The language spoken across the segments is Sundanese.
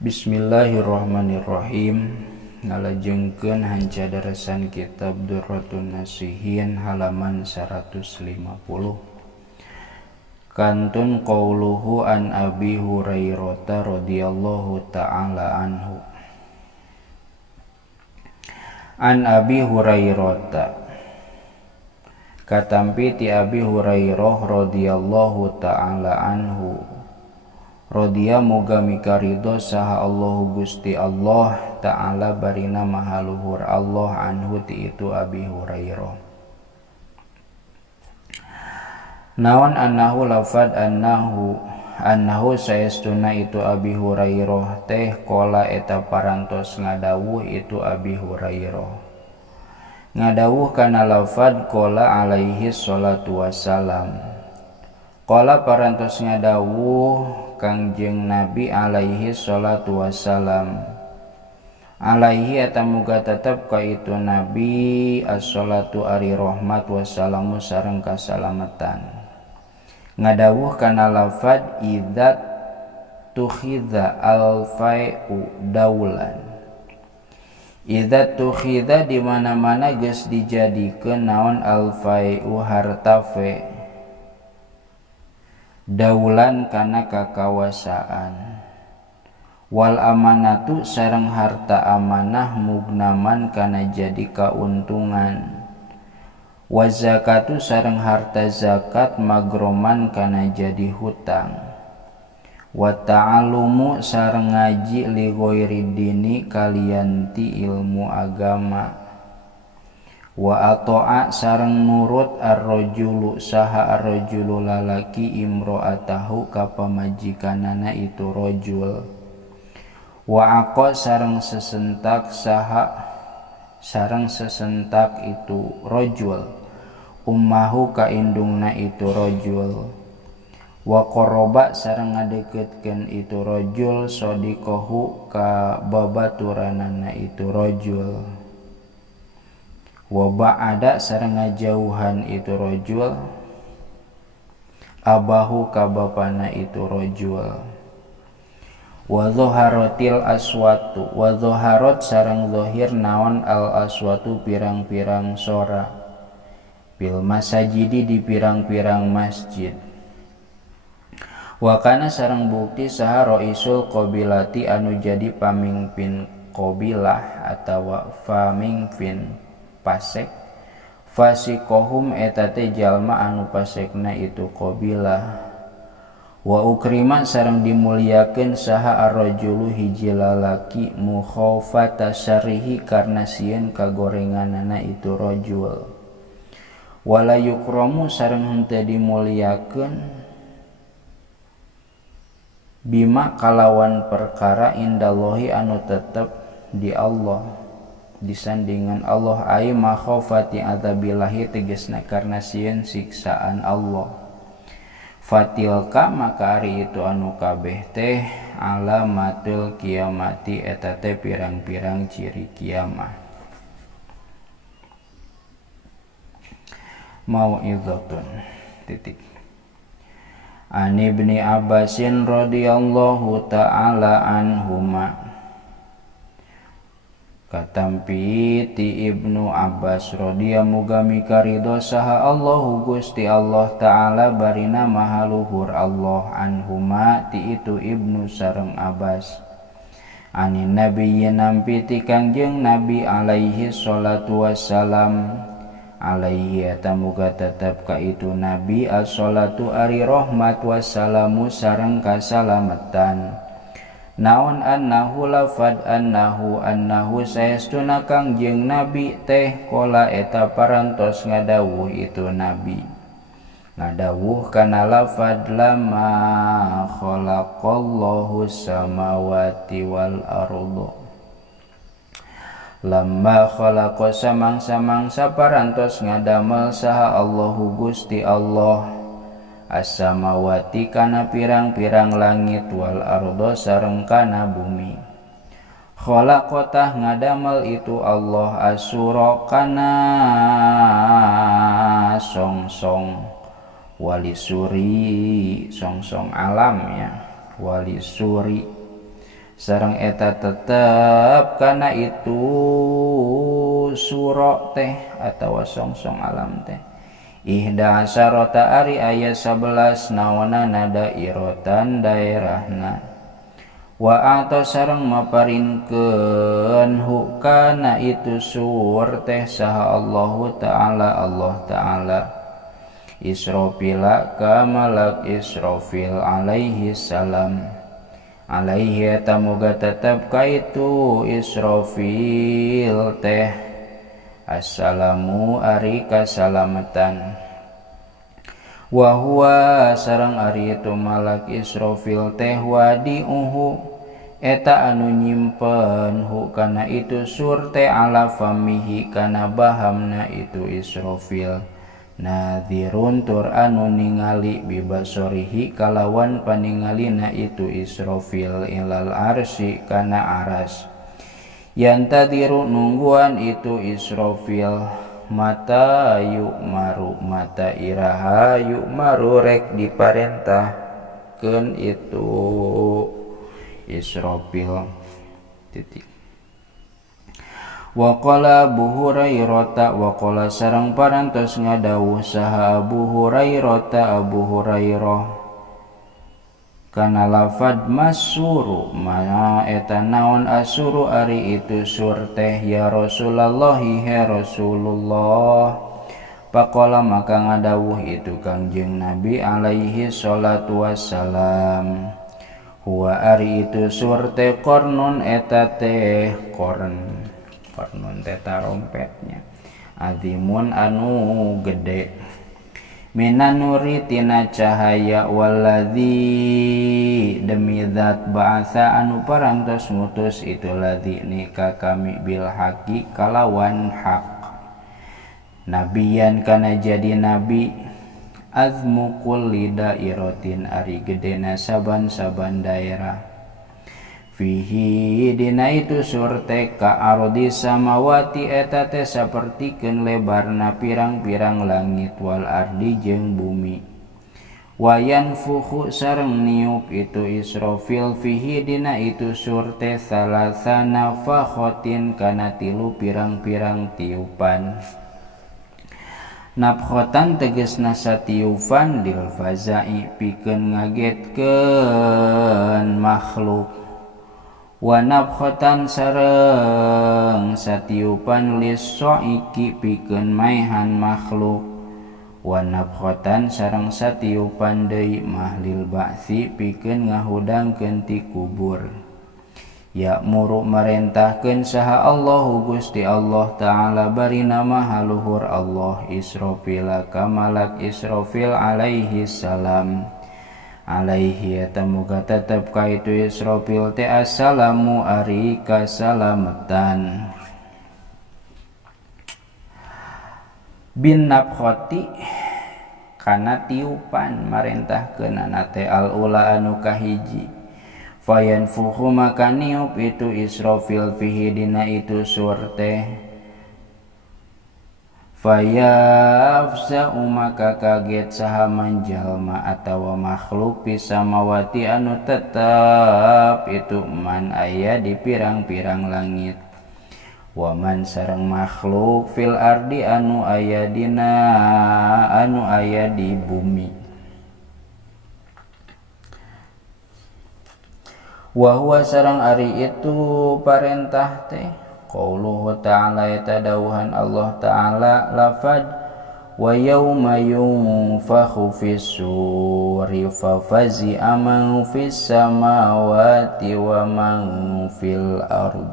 Bismillahirrahmanirrahim. Ngalajengkeun hancadaresan kitab Durratun Nasihin halaman 150. Kantun qauluhu an Abi Hurairah radhiyallahu ta'ala anhu. An Abi Hurairah, katampi ti Abi Hurairah radhiyallahu ta'ala anhu, Rodia muga mikarido saha Allahu Gusti Allah ta'ala barina mahaluhur Allah anhu ti itu Abi Hurairah. Naon annahu lafad annahu saestuna itu Abi Hurairah teh kola eta parantos ngadawuh itu Abi Hurairah. Ngadawuh kana lafad kola alaihi sholatu wassalam. Kola parantos ngadawuh Kangjeng Nabi alaihi sholatu wassalam. Alaihi eta muga tetep ka itu Nabi as-sholatu ari rahmat wassalamu sareng kasalamatan. Ngadawuh kana lafad idza tukhidza al-fai'u daulan. Idza tukhidza di mana-mana geus dijadikeun naon al-fai'u harta fe daulan kana kakawasaan, wal amanatu sareng harta amanah mugnaman kana jadi kauntungan, wa zakatu sareng harta zakat magroman kana jadi hutang, wa ta'alumu sareng ngaji li ghairi dini kalian ti ilmu agama, wa ato'a sareng nurut ar-rajulu saha ar-rajulu lalaki imro'atahu ka pamajikanana itu rajul, wa aqa sareng sesentak itu rajul ummahu ka indungna itu rajul, wa qoroba sareng ngadeukeutkeun itu rajul sadiqahu ka babaturanana itu rajul, wa ba'ada sareng ngajauhan itu rajul abahu ka bapana itu rajul, wa dhaharatil aswatu wa dhaharat sareng zahir naon al aswatu pirang-pirang sora bil masajidi di pirang-pirang masjid, wa kana sareng bukti saha raisul qabilati anu jadi pamimpin qabilah atawa pamimpin pasek, fasikohum eta teh jalma anu pasekna itu qabilah, wa ukrima sareng dimuliakeun saha ar-rajulu hiji lalaki mukhafata syarrihi karna sieun kagorenganana itu rajul, wala yukramu sareng henteu dimuliakeun bima kalawan perkara indallahi anu tetep di Allah disandingan Allah ai makhafati adzabillahi tegasna karna sieun siksaan Allah. Fatilka maka ari itu anu kabeh teh alamatul kiamati eta teh pirang-pirang ciri kiamah. Mau'izatun titik. An Ibni Abbasin radhiyallahu ta'ala anhuma, katampi ti Ibnu Abbas radhiya muga mikarido saha Allahu Gusti Allah ta'ala barina mahaluhur Allah anhuma ti itu Ibnu sareng Abbas, anin nabiyyin nampi ti Kangjeng Nabi alaihi sholatu wassalam, alaihi eta muga tetep ka itu Nabi as-sholatu ari rahmat wassalamu sareng kasalamatan. Naon annahu lafad annahu saestuna Kangjeng Nabi teh kola eta parantos ngadawuh itu Nabi, ngadawuh kana lafad lama khalaqallahu samawati wal ardo, lamma khalaqa samangsa parantos ngadamel saha Allahu Gusti Allah as-samawati kana pirang-pirang langit wal ardo sareng kana bumi. Khalaqatah ngadamel itu Allah asura kana songsong wali suri songsong alam ya, wali suri sareng eta tetep kana itu suro teh atawa songsong alam teh ihda asyarata ari aya 11 naonana dairatan daerahna wa ato sareng maparinkeun hukana itu sur teh saha Allahu taala Allah taala Israfila ka malak Israfil alaihi salam alaihi eta moga tetep ka itu Israfil teh assalamu ari kasalamatan wa huwa sareng ari itu malak Israfil teh wadiuhu eta anu nyimpen hu kana itu sur teh ala famihi kana bahamna itu Israfil nadhirun tur anu ningali bibasorihi kalawan paningalina itu Israfil ilal arsy kana aras yantadiru nungguan itu Israfil mata yu'maru mata iraha yu'maru rek diparentahkeun itu Israfil titik wa qala Abu Hurairah wa qala sareng parantos ngadawuh saha Abu Hurairah kana lafad masuru ma eta naon asuru ari itu sur teh ya Rasulullah he Rasulullah paqala maka ngadawuh itu Kangjeng Nabi alaihi salatu wassalam huwa ari itu sur teh qarnun eta teh qarn teh tarompetnya azimun anu gede minanuri tina cahaya waladzi demi zat ba'asa anu parantos ngutus itu ladzi nika kami bil haqi kalawan hak nabiyan kana jadi nabi azmu kulli dairatin ari gedena saban-saban daerah fihi dina itu surte ka ardi samawati eta teh sapertikeun lebarna pirang-pirang langit wal ardi jeung bumi wayan fuhu sareng niup itu Israfil fihi dina itu surte salasana fakhotin kana 3 pirang-pirang tiupan nafkhotan tegesna satiupan dil fazai pikeun ngagetkeun makhluk wa nafkhatan sareng satiupan lis-soiki pikeun maehan makhluk wa nafkhatan sareng satiupan deui mahlil ba'si pikeun ngahudangkeun ti kubur ya muru marentahkeun saha Allahu Gusti Allah taala bari nama haluhur Allah Israfil ka malak Israfil alaihi salam alaihi eta muga tetep ka itu Israfil teh assalamu ari kasalamatan bin nafkhati kana tiupan marentahkeunana teh al ula anu kahiji fayanfuhu maka niup itu Israfil fihi dina itu sur teh fayafsa maka kaget saha manjalma atawa makhluk pisamawati anu tetap itu man aya di pirang-pirang langit waman sareng makhluk fil ardi anu aya dina anu aya di bumi wa huwa sareng ari itu parentah teh qauluhu ta'ala eta dawuhan Allah ta'ala lafad wa yauma yunfakhu fis-suri fafazi'a man fis samawati wa man fil ard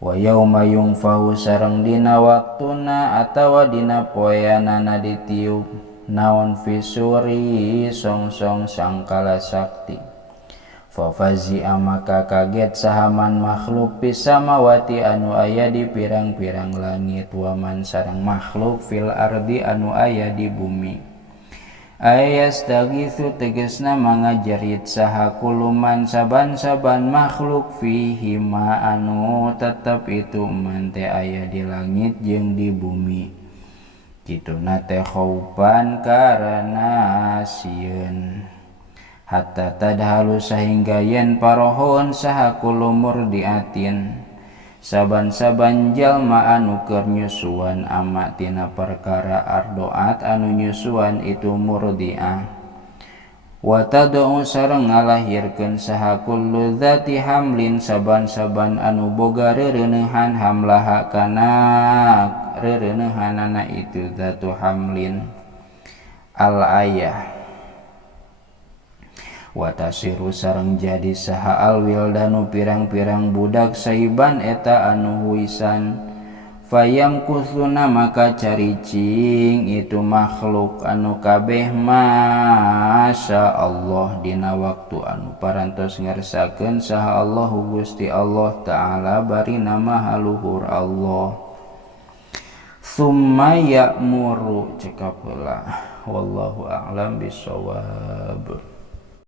wa yauma yunfakhu sareng dina waktuna atawa dina poeanana ditiup naon fis-suri songsong sangkala sakti fafazi'a maka kaget sahaman makhluk pisamawati anu aya di pirang-pirang langit waman sareng makhluk fil ardi anu aya di bumi ayastaghitsu tegesna mangajerit saha kuluman saban-saban makhluk fihi ma anu tetep itu man teh aya di langit jeung di bumi kituna teh khaupan karana sieun hatta tadhalu sehingga yen parohon saha kullu murdiatin saban-saban jalma anu keur nyusuan ama tina perkara ardoat anu nyusuan itu murdiah wa tad'u sareng ngalahirkeun saha kullu dzati hamlin saban-saban anu boga reureunehan hamlaha kana reureunehanana itu dzatu hamlin al ayah watasiru sareng jadi saha alwildanu pirang-pirang budak saiban eta anu huisan fayam kusuna maka caricing itu makhluk anu kabeh masya Allah dina waktu anu parantos ngersakeun saha Allahu Gusti Allah Ta'ala bari nama haluhur Allah summa ya'muru cekap heula wallahu a'lam bishawab.